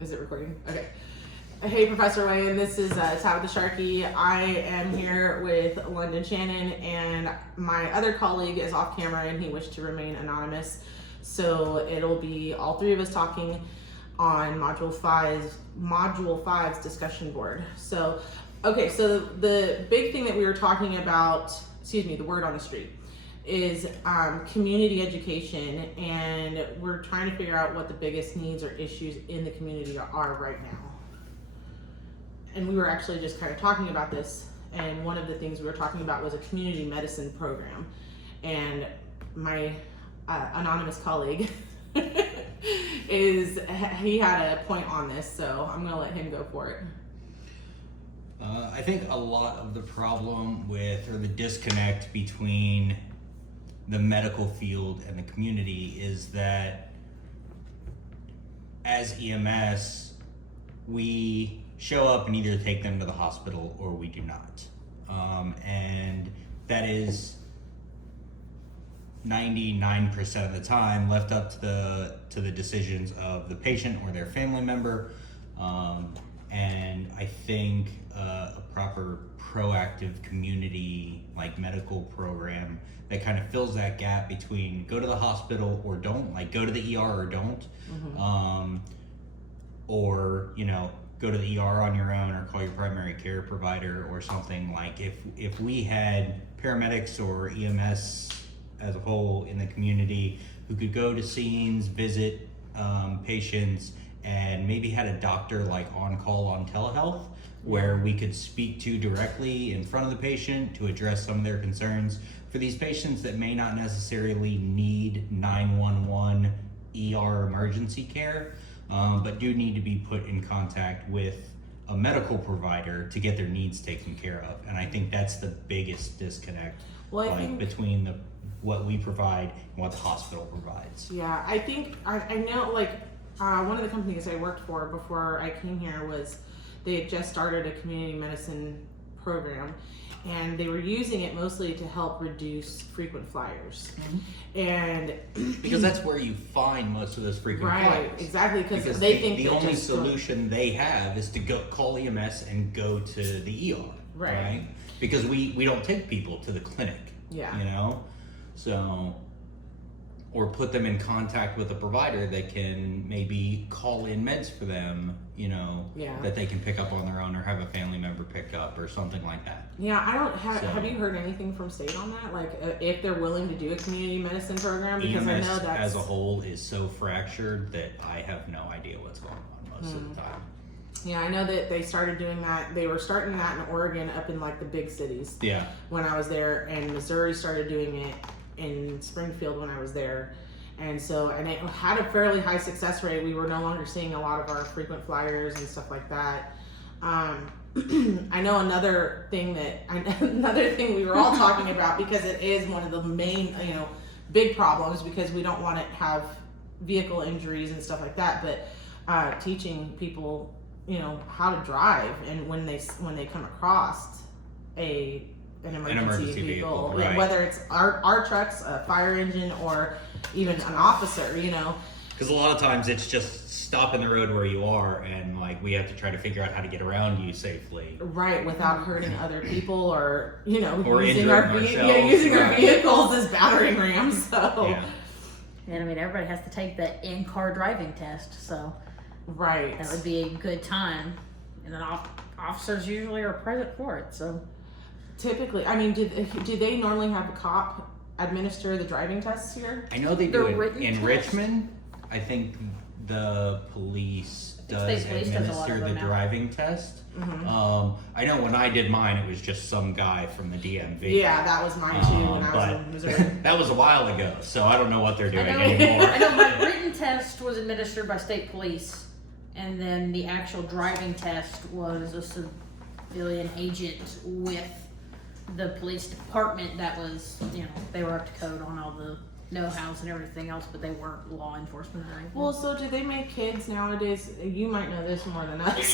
Is it recording? Okay. Hey, Professor Wayne, this is Tabitha Sharkey. I am here with London Shannon, and my other colleague is off camera and he wished to remain anonymous. So it'll be all three of us talking on Module 5's discussion board. So, okay, so the big thing that we were talking about, the word on the street, is community education, and we're trying to figure out what the biggest needs or issues in the community are right now. And we were actually just kind of talking about this, and one of the things we were talking about was a community medicine program. And my anonymous colleague he had a point on this, so I'm gonna let him go for it. I think a lot of the problem with, or the disconnect between the medical field and the community is that as EMS, we show up and either take them to the hospital or we do not. And that is 99% of the time left up to the decisions of the patient or their family member. And I think a proper proactive community like medical program that kind of fills that gap between go to the hospital or don't, like go to the ER or don't, or go to the ER on your own or call your primary care provider or something. Like if we had paramedics or EMS as a whole in the community who could go to scenes, visit patients, and maybe had a doctor like on call on telehealth where we could speak to directly in front of the patient to address some of their concerns for these patients that may not necessarily need 911 ER emergency care, but do need to be put in contact with a medical provider to get their needs taken care of. And I think that's the biggest disconnect between what we provide and what the hospital provides. Yeah, I think, I know, one of the companies I worked for before I came here they had just started a community medicine program, and they were using it mostly to help reduce frequent flyers. And because that's where you find most of those frequent flyers. Right, exactly, because they think the only solution they have is to go call EMS and go to the ER. Right? Because we don't take people to the clinic. Yeah. So, or put them in contact with a provider that can maybe call in meds for them, that they can pick up on their own, or have a family member pick up or something like that. Yeah, I don't have. So, have you heard anything from state on that? Like, if they're willing to do a community medicine program? Because EMS I know that as a whole is so fractured that I have no idea what's going on most of the time. Yeah, I know that they started doing that. They were starting that in Oregon, up in like the big cities. Yeah. When I was there, and Missouri started doing it in Springfield when I was there. And so, and it had a fairly high success rate. We were no longer seeing a lot of our frequent flyers and stuff like that. I know another thing we were all talking about, because it is one of the main, big problems, because we don't want to have vehicle injuries and stuff like that, but teaching people, how to drive, and when they come across an emergency vehicle, right. Whether it's our trucks, a fire engine, or even an officer, Because a lot of times it's just stop in the road where you are, and we have to try to figure out how to get around you safely. Right, without hurting other people, or or using our vehicles as battering rams. So. Yeah. And everybody has to take the in-car driving test, so right, that would be a good time, and then officers usually are present for it. So typically, do they normally have a cop administer the driving tests here? I know they do in Richmond. I think the police does administer the driving test. I know when I did mine, it was just some guy from the DMV. Yeah, that was mine too when I was in Missouri. That was a while ago, so I don't know what they're doing anymore. I know my written test was administered by state police, and then the actual driving test was a civilian agent with the police department that was, they were up to code on all the know-hows and everything else, but they weren't law enforcement or anything. Well, so do they make kids nowadays? You might know this more than us.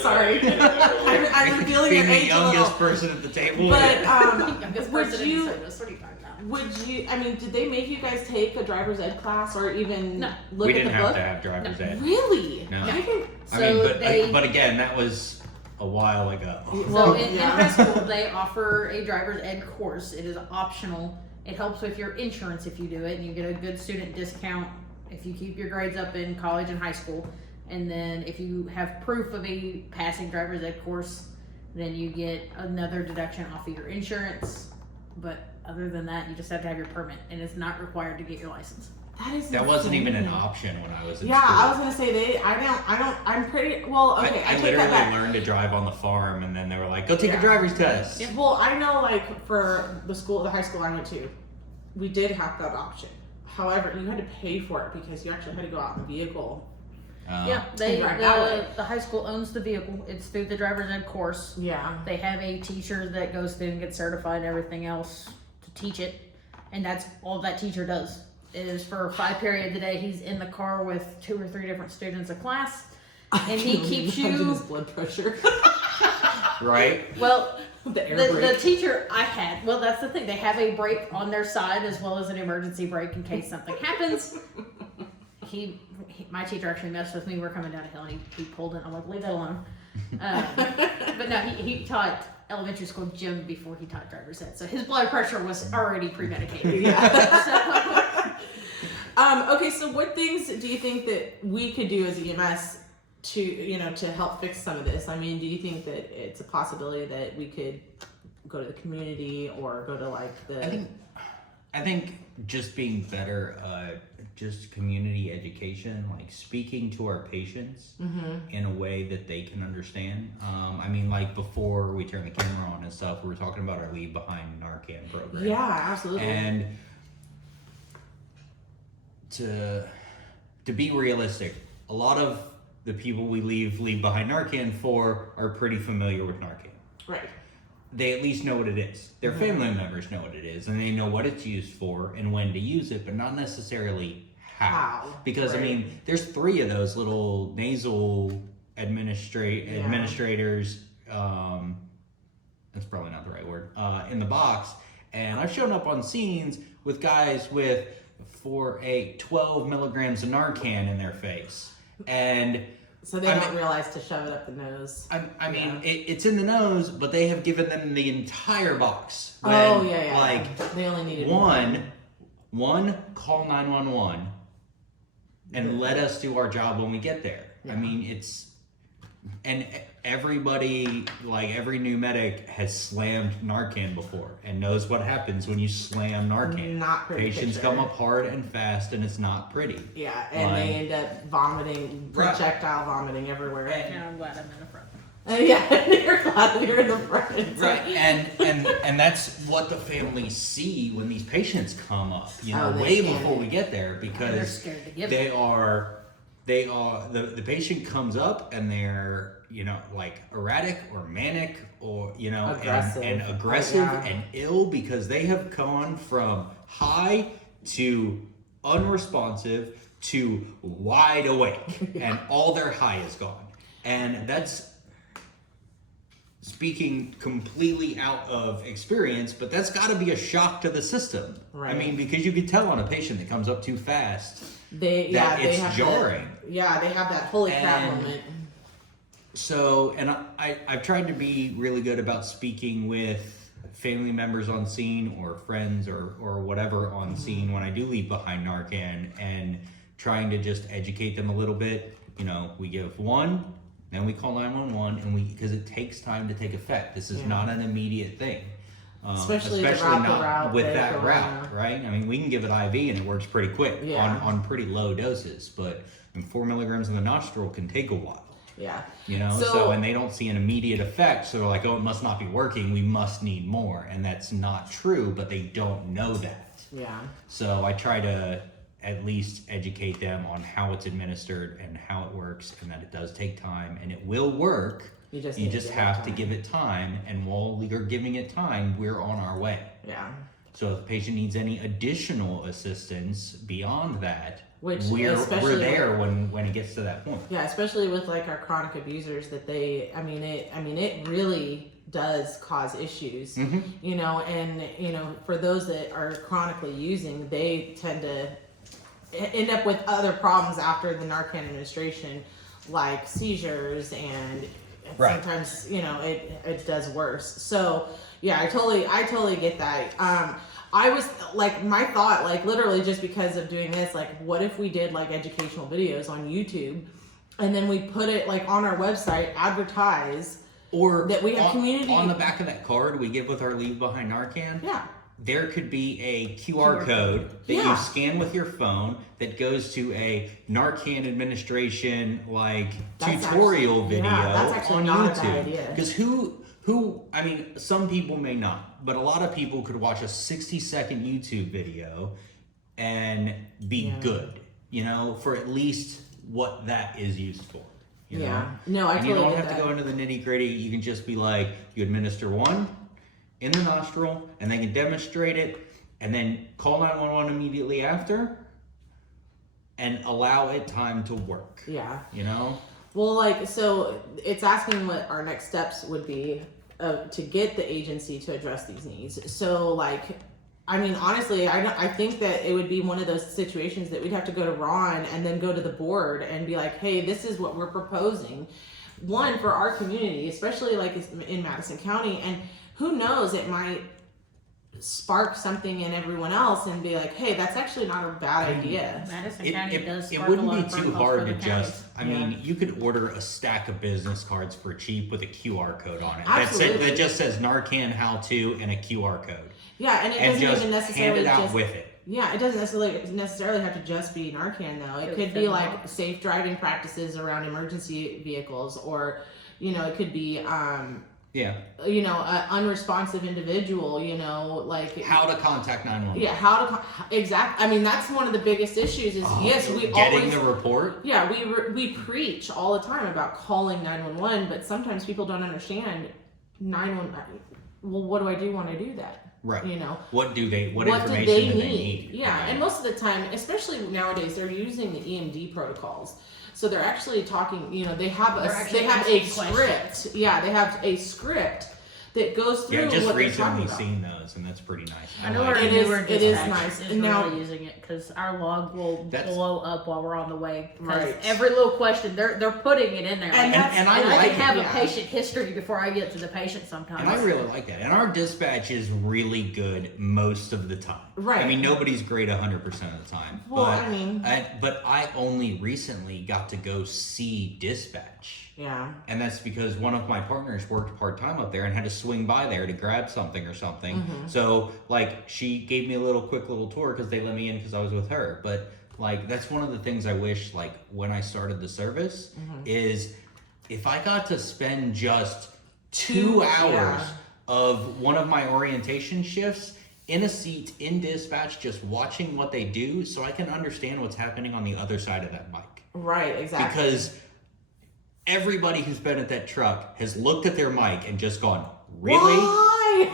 Sorry, I'm feeling Being your the age a little. youngest person at the table. But Youngest would person in you? service. What are you talking about? Would you? I mean, did they make you guys take a driver's ed class or even No. look we at didn't the have book? to have driver's ed. Really? No. I didn't. I mean, So but again, that was a while ago. So Well, in yeah. high school, they offer a driver's ed course. It is optional. It helps with your insurance if you do it, and you get a good student discount if you keep your grades up in college and high school. And then if you have proof of a passing driver's ed course, then you get another deduction off of your insurance. But other than that, you just have to have your permit, and it's not required to get your license. That wasn't even an insane. option when I was in Yeah, school. I was gonna say I'm pretty well. Okay, I I take literally that back. learned to drive on the farm, and then they were like, "Go take Yeah. a driver's test." Yep. Well, I know, like, for the high school I went to, we did have that option. However, you had to pay for it because you actually had to go out in the vehicle. Yeah, And drive that way. the high school owns the vehicle. It's through the driver's ed course. Yeah. They have a teacher that goes through and gets certified and everything else to teach it. And that's all that teacher does is for 5 periods a day, he's in the car with 2 or 3 different students a class. And he keeps Imagine you, his blood pressure. Right? well, the air the brake. teacher I had, well, that's the thing. They have a brake on their side as well as an emergency brake in case something happens. My teacher actually messed with me. We're coming down a hill and he pulled it. I'm like, leave that alone. But no, he taught elementary school gym before he taught driver's ed. So his blood pressure was already premedicated. Yeah. Okay, so what things do you think that we could do as EMS to help fix some of this? I mean, do you think that it's a possibility that we could go to the community or go to like the? I think just being better, just community education, like speaking to our patients in a way that they can understand. I mean, like before we turn the camera on and stuff, we were talking about our Leave Behind Narcan program. Yeah, absolutely. And to be realistic, a lot of the people we leave behind Narcan for are pretty familiar with Narcan. Right. They at least know what it is. Their family members know what it is, and they know what it's used for and when to use it, but not necessarily how. Because I right. mean, there's 3 of those little nasal administrators. That's probably not the right word. In the box, and I've shown up on scenes with guys with 12 milligrams of Narcan in their face, and So they don't realize to shove it up the nose. I mean, it's in the nose, but they have given them the entire box. Oh When, yeah. Like they only needed one, call 911 and let us do our job when we get there. Yeah. I mean, and everybody, like every new medic has slammed Narcan before and knows what happens when you slam Narcan. Not pretty. Patients picture. come up hard and fast, and it's not pretty. Yeah, and Like- they end up vomiting, projectile vomiting everywhere. And I'm glad I'm in the front. Yeah, you're glad you're in the front. Right, and that's what the families see when these patients come up, Oh, they way can't. before we get there, They're because scared to give they it. are the patient comes up and they're like erratic or manic or Aggressive. and aggressive Yeah. and ill because they have gone from high to unresponsive to wide awake and all their high is gone, and that's speaking completely out of experience, but that's got to be a shock to the system. Right. I mean, because you can tell on a patient that comes up too fast They that they it's have jarring. they have that holy crap And- moment. So, and I've tried to be really good about speaking with family members on scene or friends or whatever on scene when I do leave behind Narcan, and trying to just educate them a little bit. We give 1, then we call 911, and because it takes time to take effect. This is not an immediate thing. Especially the not route with they that go route, on. right? I mean, we can give it IV and it works pretty quick Yeah. on pretty low doses, but 4 milligrams in the nostril can take a while. Yeah. So and they don't see an immediate effect, so they're like, oh, it must not be working, we must need more. And that's not true, but they don't know that. Yeah. So I try to at least educate them on how it's administered and how it works, and that it does take time and it will work. You just You need just to give it have to time. give it time, and while you're giving it time, we're on our way. Yeah. So if the patient needs any additional assistance beyond that, Which we're especially there when it gets to that point. Yeah, especially with like our chronic abusers, that it really does cause issues, you know, and you know, for those that are chronically using, they tend to end up with other problems after the Narcan administration, like seizures, and Right. sometimes, you know, it does worse. So yeah, I totally get that. I was like, my thought, like literally just because of doing this, like what if we did like educational videos on YouTube, and then we put it like on our website, advertise, Or that we have community on the back of that card we give with our Leave Behind Narcan. Yeah. There could be a QR code that Yeah. you scan with your phone that goes to a Narcan administration like That's tutorial actually- video yeah, that's actually on not a bad YouTube. idea. Because I mean, some people may not, but a lot of people could watch a 60-second YouTube video and be good, you know, for at least what that is used for. You know? No, I and you totally don't get have that. to go into the nitty-gritty. You can just be like, you administer one in the nostril, and they can demonstrate it, and then call 911 immediately after, and allow it time to work. Yeah. You know? Well, like, so it's asking what our next steps would be to get the agency to address these needs. So, like, I mean, honestly, I think that it would be one of those situations that we'd have to go to Ron and then go to the board and be like, hey, this is what we're proposing. One, for our community, especially like in Madison County, and who knows, it might spark something in everyone else and be like, hey, that's actually not a bad idea. Madison County does It spark a wouldn't lot be of too protocols hard for to the just, counties. I mean, you could order a stack of business cards for cheap with a QR code on it. Absolutely. That just says Narcan how to and a QR code. Yeah, and it And doesn't just even hand necessarily it out just with it. Yeah, it doesn't necessarily have to just be Narcan though. It Could could fit be them like all. safe driving practices around emergency vehicles, or you know, it could be Yeah. you know, an unresponsive individual, you know, like How to contact 911. yeah, exactly. I mean, that's one of the biggest issues is yes, we getting always the report. yeah, we preach all the time about calling 911, but sometimes people don't understand 911. Well, what do I do when I do that? Right. You know, What information do they do need? they need? Yeah, Right. and most of the time, especially nowadays, they're using the EMD protocols. So they're actually talking. You know, they have They're a actually script. asking Yeah, they have a script that goes through Yeah, just what they're talking recently about. seen those, and that's pretty nice. I know our like It it. is- newer it is dispatch nice. is And now- really using it because our log will That's- blow up while we're on the way. Because Right. every little question, they're putting it in there. And Like, that's- and I and I like can it, have yeah. a patient history before I get to the patient sometimes. And I really like that. And our dispatch is really good most of the time. Right. I mean, nobody's great 100% of the time. Well, but I mean- but I only recently got to go see dispatch. Yeah. And that's because one of my partners worked part-time up there and had to swing by there to grab something or something. Mm-hmm. So, like, she gave me a quick little tour because they let me in because I was with her. But, like, that's one of the things I wish, like, when I started the service Mm-hmm. is if I got to spend just 2 hours Yeah. of one of my orientation shifts in a seat in dispatch just watching what they do so I can understand what's happening on the other side of that mic. Right. Exactly. Because everybody who's been at that truck has looked at their mic and just gone, really? Why?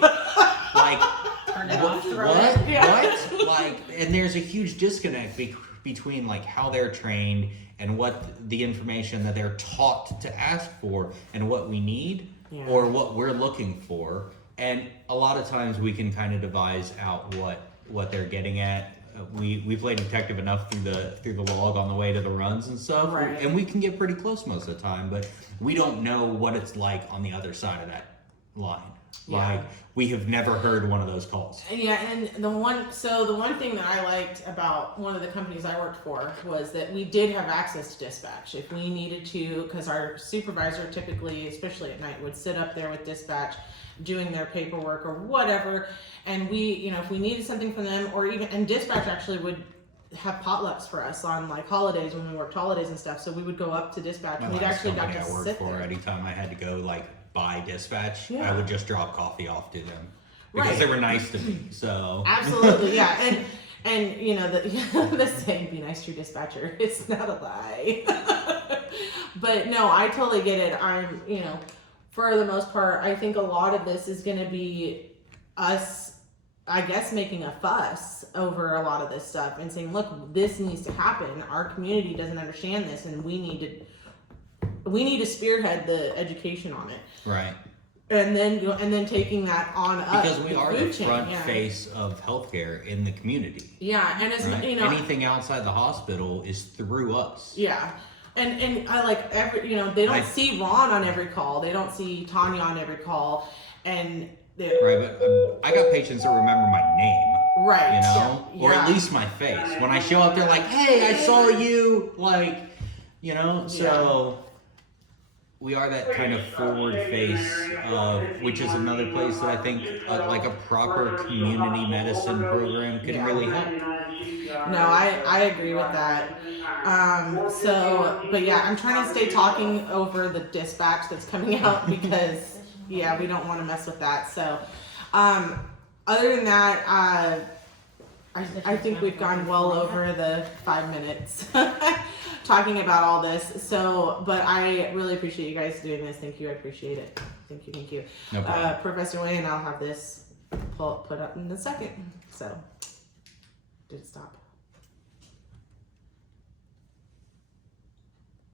Like, Turn it what? off, throw What? it. Yeah. What? Like, and there's a huge disconnect between like how they're trained and what the information that they're taught to ask for and what we need Yeah. or what we're looking for. And a lot of times we can kind of devise out what they're getting at. We play detective enough through the log on the way to the runs and stuff, Right. and we can get pretty close most of the time. But we don't know what it's like on the other side of that line. Yeah. Like we have never heard one of those calls. Yeah, and the one thing that I liked about one of the companies I worked for was that we did have access to dispatch if we needed to, because our supervisor typically, especially at night, would sit up there with dispatch doing their paperwork or whatever, and we, you know, if we needed something from them, or even, and dispatch actually would have potlucks for us on like holidays when we worked holidays and stuff, so we would go up to dispatch My and we'd last actually got company to I worked sit for, there. anytime I had to go like buy dispatch, Yeah. I would just drop coffee off to them because Right. they were nice to me. So Absolutely, yeah, and you know the saying "be nice to your dispatcher." It's not a lie, but no, I totally get it. I'm, you know, for the most part, I think a lot of this is going to be us I guess, making a fuss over a lot of this stuff and saying, look, this needs to happen. Our community doesn't understand this, and we need to spearhead the education on it. Right. And then taking that on up. Because we are the food chain, front yeah. face of healthcare in the community. Yeah, and it's, Right? you know. Anything outside the hospital is through us. Yeah. And I like they don't Like- see Ron on every call. They don't see Tanya on every call. And Right, but I got patients that remember my name. right. You know, Yeah. or at least my face. When I show up, they're like, "Hey, I saw you!" Like, you know. So we are that kind of forward face of, which is another place that I think like a proper community medicine program could really help. No, I agree with that. But yeah, I'm trying to stay talking over the dispatch that's coming out because yeah, we don't want to mess with that. So, other than that, I think we've gone well over the 5 minutes talking about all this. So, but I really appreciate you guys doing this. Thank you. I appreciate it. Thank you. No problem. Professor Wayne, I'll have this put up in a second. So, did it stop?